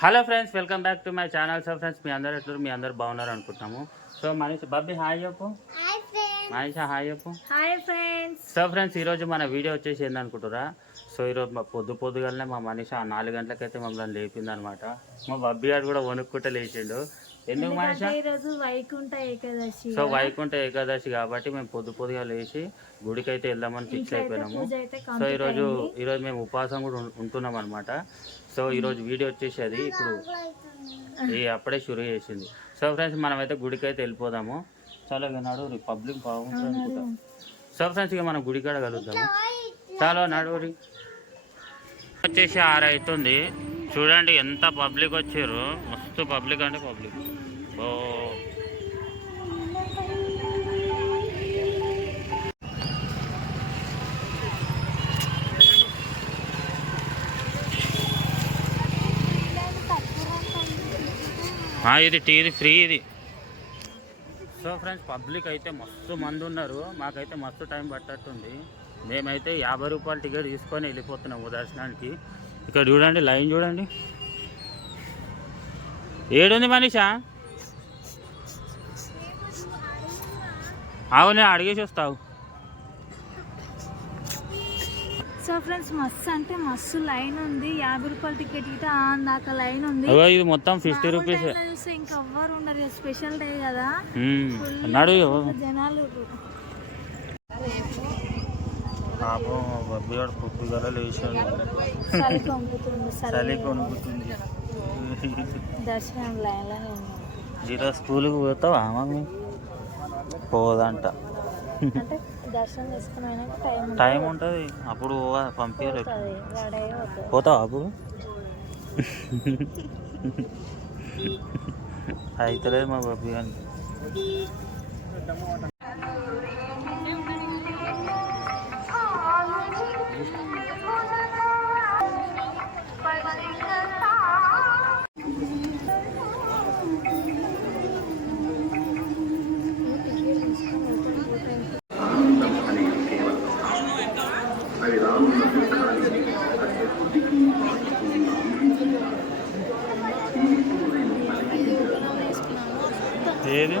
Hello friends welcome back to my channel. So friends మీ అందరు ఎట్లా మీ అందరు బాగున్నారు అనుకుంటున్నాము. సో మనీష్ బబ్బీ హాయ్ చెప్పు. మనీష హాయ్ చెప్పు. హాయ్ ఫ్రెండ్స్ సో ఫ్రెండ్స్ ఈరోజు మన వీడియో వచ్చేసి ఏందనుకుంటారా సో ఈరోజు మా పొద్దు పొద్దుగాలనే మా మనీష నాలుగు గంటలకైతే మమ్మల్ని లేపింది అనమాట మా బబ్బీ గారు కూడా వణుక్కుంటే లేచిండు. ఎందుకు మనీష ఈరోజు వైకుంఠ ఏకాదశి సో వైకుంఠ ఏకాదశి కాబట్టి మేము పొద్దు పొద్దుగా లేచి గుడికి అయితే వెళ్దామని ఫిక్స్ అయిపోయినాము. అయితే సో ఈరోజు ఈరోజు మేము ఉపవాసం కూడా ఉంటున్నాం అనమాట సో ఈరోజు వీడియో వచ్చేసి అది ఇప్పుడు ఈ అప్పుడే షురు చేసింది. సో ఫ్రెండ్స్ మనమైతే గుడికి అయితే వెళ్ళిపోదాము. చాలా విన్నాడు పబ్లిక్ బాగుంటుంది అనుకుంటా. సో ఫ్రెండ్స్ ఇక మనం గుడి కాడ కలుద్దాము చాలా నడువురి వచ్చేసి ఆరు అవుతుంది చూడండి ఎంత పబ్లిక్ వచ్చారు. మస్తు పబ్లిక్ అంటే పబ్లిక్. ఓ. ఇది టీ ఇది ఫ్రీ ఇది. సో ఫ్రెండ్స్ పబ్లిక్ అయితే మస్తు మంది ఉన్నారు. మాకైతే మస్తు టైం పట్టట్టుంది. మేమైతే యాభై రూపాయల టికెట్ తీసుకొని వెళ్ళిపోతున్నాము దర్శనానికి ఇక్కడ చూడండి లైన్ చూడండి. ఏడుంది మనీషా? అవునే అడిగేసి వస్తావు. సో ఫ్రెండ్స్ మస్తు అంటే మస్తు లైన్ ఉంది. యాభై రూపాయల టికెట్ ఇట దాకా లైన్ ఉంది. ఇది మొత్తం ఫిఫ్టీ రూపీస్ చూస్తే ఇంకా ఎవ్వరు ఉండరు. స్పెషల్ డే కదా. జనాలు. పాపం బబ్బివాడు పొద్దుగల లేచాడు. చలి కొనుక్కుతుంది దర్శనం ఈరోజు స్కూల్కి పోతావా మమ్మీ? పోదంట. టైం ఉంటుంది. అప్పుడు పోతుంది పోతావా అప్పుడు? అయితలేదు మా బబ్బీ Dele.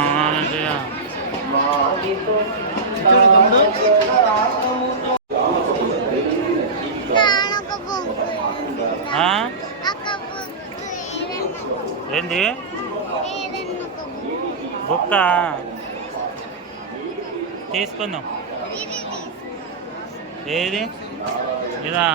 ఏంది? బుక్క? తీసుకుందాం. ఏది? ఇదా?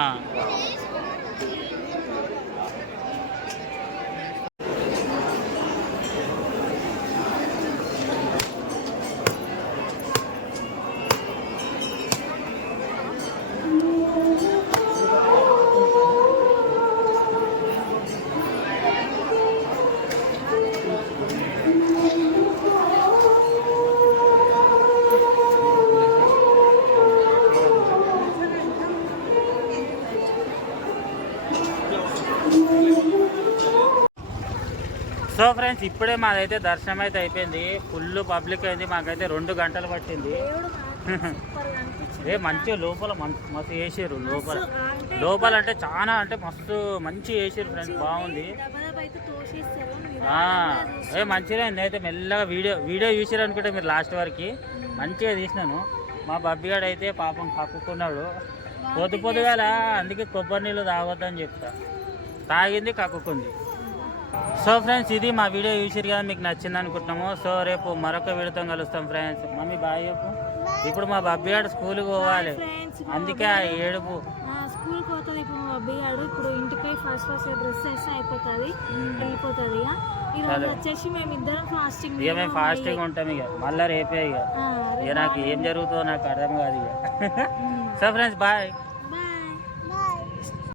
సో ఫ్రెండ్స్ ఇప్పుడే మాదైతే దర్శనం అయితే అయిపోయింది. ఫుల్ పబ్లిక్ అయింది. మాకైతే రెండు గంటలు పట్టింది. ఏ మంచిగా లోపల మస్తు వేసారు లోపల లోపల. అంటే చాలా అంటే మస్తు మంచి వేసారు ఫ్రెండ్స్ బాగుంది. అయితే ఏ మంచిగా నేనైతే మెల్లగా వీడియో వీడియో చూసారు అనుకుంటే మీరు లాస్ట్ వరకు. మంచిగా తీసినాను. మా బబ్బిగాడు అయితే పాపం కక్కుకున్నాడు. పొద్దు పొద్దుగాల అందుకే కొబ్బరి నీళ్ళు తాగొద్దని చెప్తా. తాగింది కక్కుకుంది. సో ఫ్రెండ్స్ ఇది మా వీడియో చూసారు కదా మీకు నచ్చింది అనుకుంటున్నాము. సో రేపు మరొక వీడియోతో కలుస్తాం ఫ్రెండ్స్ మమ్మీ బాయ్ చెప్పు. ఇప్పుడు మా బబ్బిగాడు స్కూల్కి పోవాలి. అందుకే ఆ ఏడుపు. స్కూల్ స్కూల్కి పోతుంది ఇప్పుడు మా అబ్బాయి ఇప్పుడు ఇంటికి ఫస్ట్ ఫస్ట్ డ్రెస్ వేస్తే అయిపోతుంది వెళ్ళిపోతుంది ఇక ఈరోజు. వచ్చేసి మేము ఇద్దరం ఫాస్టింగ్ ఇక మేము ఫాస్ట్గా ఉంటాం ఇక. మళ్ళీ రేపే ఇక. ఇక నాకు ఏం జరుగుతుందో నాకు అర్థం కాదు ఇక. So friends bye